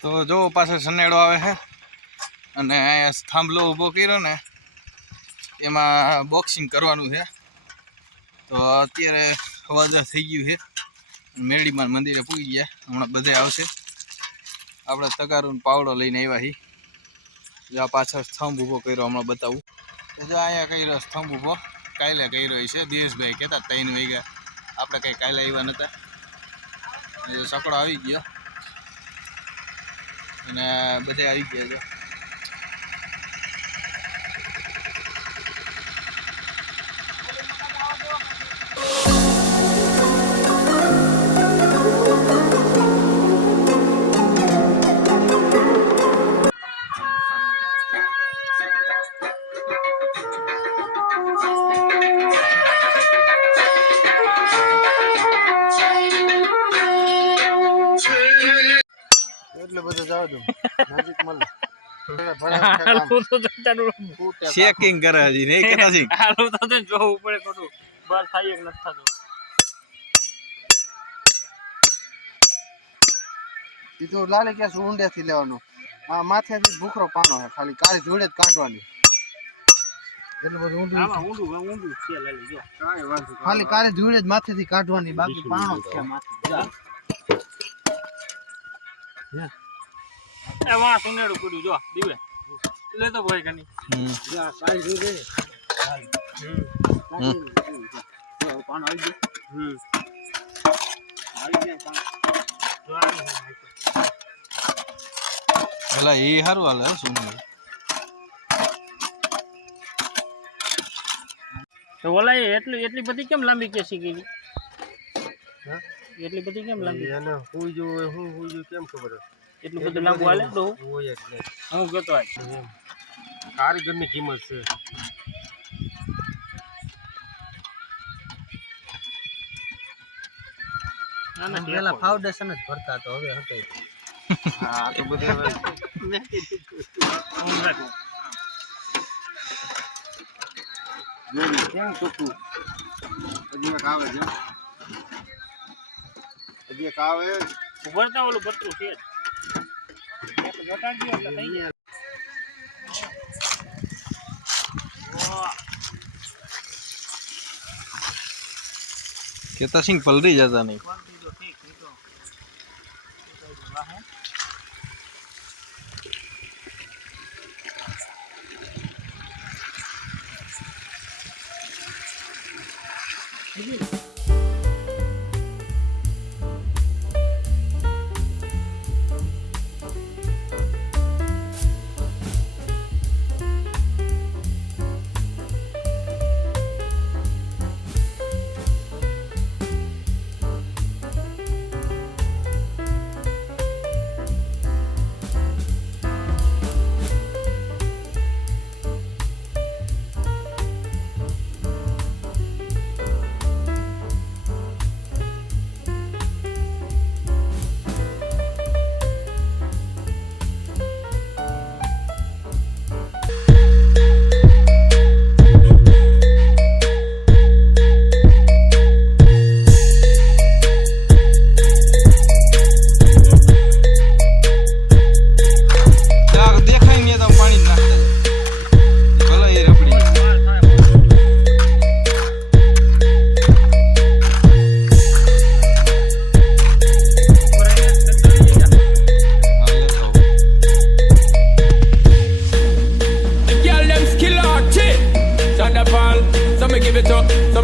તો જો પાછળ સનેડો આવે છે અને અહીંયા થાંભલો ઊભો કર્યો ને, એમાં બોક્સિંગ કરવાનું છે. તો અત્યારે અવાજ થઈ ગયું છે. મેરડીમાં મંદિરે પૂગી ગયા. હમણાં બધે આવશે. આપણે તગારું પાવડો લઈને આવ્યા છીએ. જો આ પાછળ સ્તંભ ઊભો કર્યો, હમણાં બતાવું. તો જો અહીંયા કર્યો સ્તંભ ઊભો કાલે કર્યો છે? દિનેશભાઈ કહેતા ત્રણ વાગ્યા. આપણે કંઈ કાલે આવ્યા નહોતા સકડો આવી ગયો. અને બધે આવી ગયા છે. ચેકિંગ કરે હજી નહીં કહેતા છે હાલું તો તને જોવું પડે ખોટું. બાર થાય એક નથી થતું એ તો લાલે કે ઊંડે થી લેવાનું? આ માથેથી ભૂખરો પાનો હે ખાલી કાળી જોડે જ કાઢવાની. એટલું બધું ઊંડું આમાં ઊંડું ઊંડું છે લાલે જો. કાંઈ વાંધો ખાલી કાળી જોડે જ માથેથી કાઢવાની બાકી પાણો છે માથે. એ વાં સુનેડું પડ્યું જો દીવે લેતો ભાઈ કની હમ. કાળી જોડે હમ પાણો આવી ગયો હમ આવી ગયા. જો છે. પેલા એ સારું હાલે હો શું તો ઓલા એટલી એટલી બધી કેમ લાંબી કે શીખી ગઈ હા? એટલી બધી કેમ લાંબી એને હું જો શું હું જો કેમ ખબર? એટલું બધું લાંબુ હાલે તો. હું ગતો આજ. કારીગરની કિંમત છે. ના ના પેલા ફાઉન્ડેશન જ ભરતા તો હવે હતો હા આ તો બધે કેમ ચોખ્ખું? હજી એક આવે છે. હજી એક આવે. ઉભરતા ઓલું ભરતું છે જાય. સિંહ પલરી જતા નહીં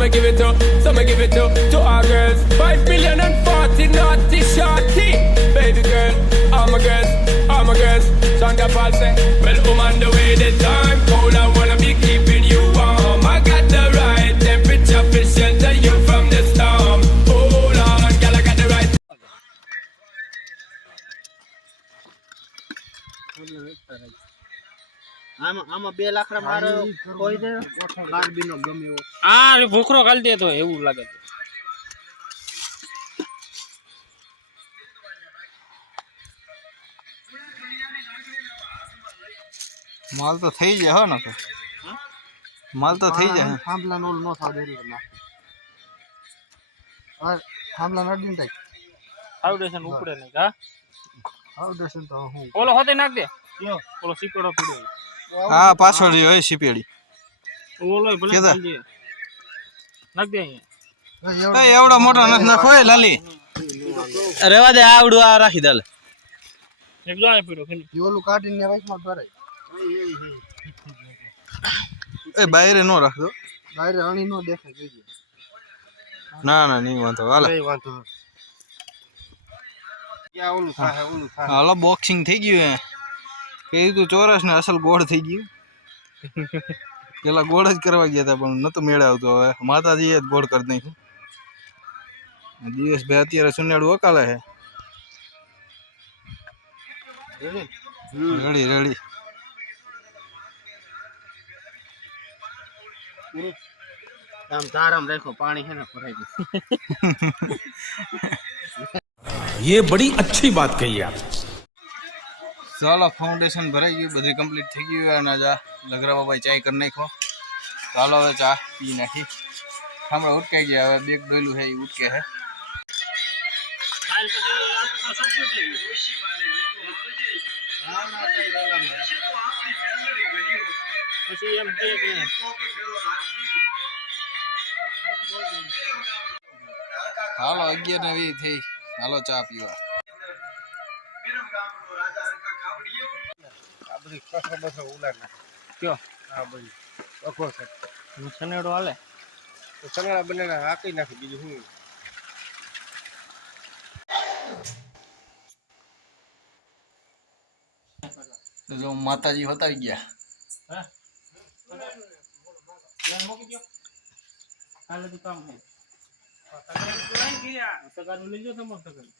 some give it up, some give it up to our girls. Five million and forty naughty shorty. Baby girl, all my girls, all my girls. Thunderfall say, well, I'm on the ભૂખરો ખાલી દેતો એવું લાગે માલ તો થઈ જાય હો ને તો. માલ તો થઈ જાય થાંભલા નો નો થાવ દેરી નાખે હા થાંભલા નડી ને ફાઉન્ડેશન ઉપડે નહીં હા? ફાઉન્ડેશન તો હું. ઓલો હોતે નાખ દે. યો ઓલો સીકડો પીડ્યો હા પાછળ રહ્યો એ સીપેડી ઓલો ભલે કેતા? દે. નાખ દે અહીંયા. એ એવડો મોટો નથી નાખો એ લાલી. રેવા દે આવડું આ રાખી દે એક જો પીડ્યો ખેલી. ઓલું કાઢીને વાઈસમાં ભરાય. એ બાયરે નો રાખજો. બાયરે અણી નો દેખાય જોઈએ ના ના નહીં વાંધો. હાલે. વાંધો નથી. ક્યાં ઓલું થાય ઓલું થાય હાલો બોક્સિંગ થઈ ગયું હે કીધું તું ચોરસ ને અસલ ગોળ થઈ ગયું પેલા ગોળ જ કરવા ગયા હતા પણ નતું મેળ આવતો હવે માતાજીએ જ ગોળ કરી નાખ્યું દિવસ ભાઈ અત્યારે સુનેડું વકાલે છે રેડી રેડી આમ તારામ રાખો પાણી છે ને ભરાઈ ગયું ये बड़ी अच्छी बात कही आप ચાલો ફાઉન્ડેશન ભરાઈ ગયું, બધું કમ્પ્લીટ થઈ ગયું અને જા લગરા બાબાએ ચાય કરી નાખો ચાલો, હવે ચા પી નાખી. હમણાં ઉટકાઈ ગયા, હવે બેગ ડોયલું છે, એ ઉટકે છે. હાલ પછી આ તો સસ્તું થઈ ગયું. પછી એમ કહે કે હાલો, અગિયાર ને વીસ થઈ. હાલો, ચા પીવા. બધી કસો બસો ઉલાડ નાખે કયો? હા બધી. અખો છે. સનેડો હાલે? તો સગડા બંને હાકી નાખી બીજું શું? તો જો માતાજી બતાવી ગયા. હાલે તો કામ લઈ જાઓ તમારે સગાનું.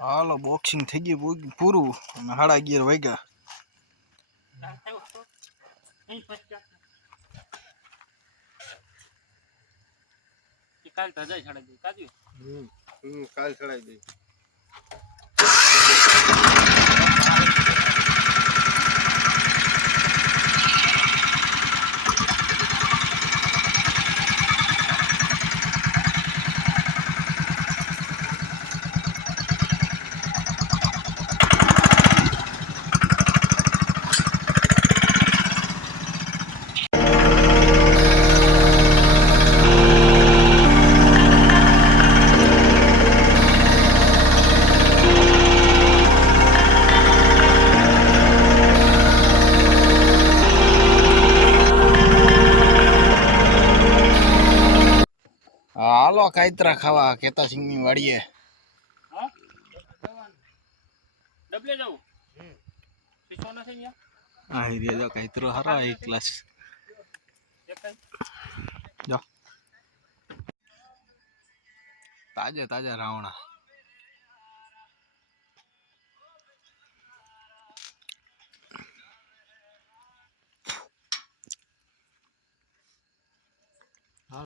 હાલો બોક્સિંગ થઈ ગયું પૂરું. અને સાડા અગિયાર વાગ્યા. કાલ તો જાય છાડી દે કાજુ હમ હમ કાલ ચડાવી દઈ. હાલો કાયતરા ખાવા કેતા સિંહની વાડીએ. ડબલે જાવું પીછો નથી હા રે જો કાયતરો હારો એક ક્લાસ જો. તાજા તાજા રાવણા.